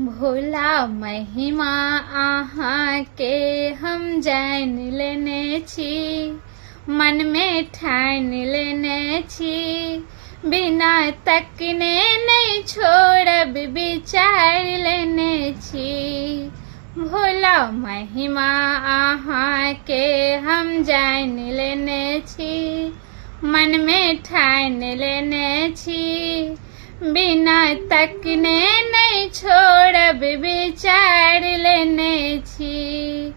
भोला महिमा अहाँ के हम जान लेने छी, मन में ठान लेने छी, बिना तकने नहीं छोड़ब विचार लेने छी। भोला महिमा अहाँ के हम जान लेने छी, मन में ठान लेने छी, बिना तकने नहीं छोड़ब विचार लेने छी।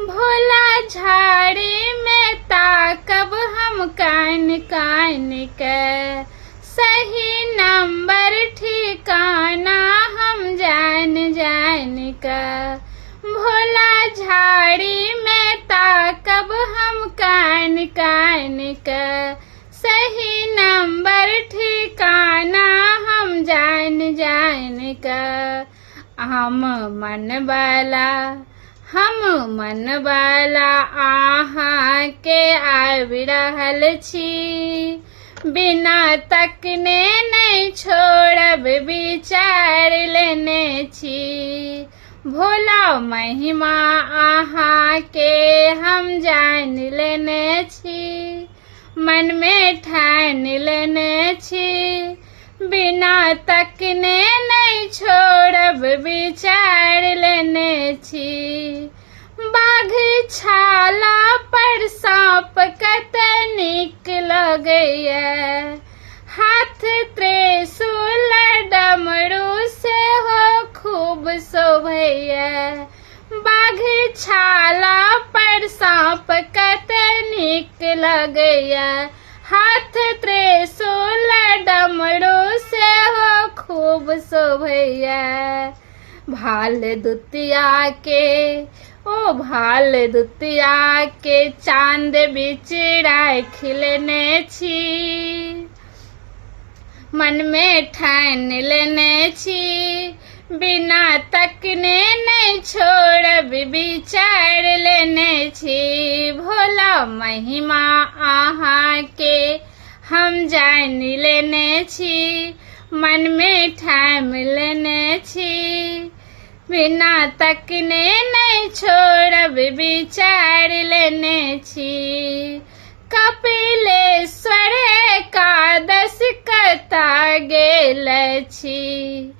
भोला झाड़ी में ताकब हम कान कान के, सही नंबर ठिकाना हम जान जान का। भोला झाड़ी में ताकब हम कान कान का, सही नंबर ठिकाना हम जान जान का। हम मन वाला अहाँ के आबि रहल छी, बिना तकने नहीं छोड़ब विचार लेने छी। भोला महिमा अहाँ के हम जान लेने छी, मन में ठान लेने छी, बिना तकने नहीं छोड़ब विचार लेने छी। बाघ छाला पर सांप कतनिक लगैया, हाथ त्रिशूल डमरू से हो खूब शोभैया। बाघ छाला पर सांप कतनिक लगैया, हाथ त्रिशूल डमरू से हो खूब शोभैया। भाल दुतिया के चांद बिच राख लेने छी, मन में ठान लेने छी, बिना तकने नहीं छोड़ब विचार लेने छी। भोला महिमा अहाँ के हम जान लेने छी, मन में ठान लेने छी, बिना तकने नहीं छोड़ब विचार लेने छी। कपिलेश्वर एकादश कता गेल छी,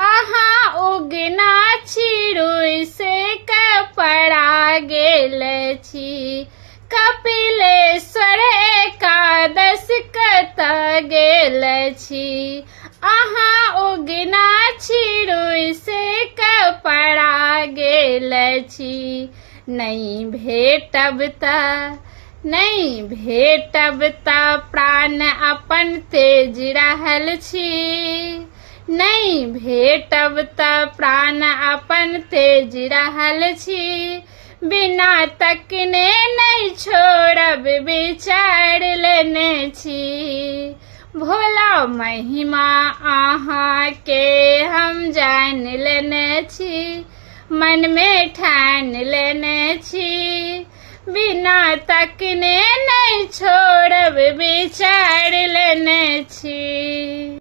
अहाँ उगना चिड़ै से कपड़ा गेल छी। कपिलेश्वर एकादश कता गेल छी, अहाँ उगना चिड़ै से कपड़ा गेल छी। नहीं भेटब त प्राण अपन तेज रहल छी, नहीं भेटब त प्राण अपन तेज रहल छी, बिना तकने नहीं छोड़ब विचार लेने छी। भोला महिमा अहाँ के हम जान लेने छी, मन में ठान लेने छी, बिना तकने नहीं छोड़ब विचार लेने छी।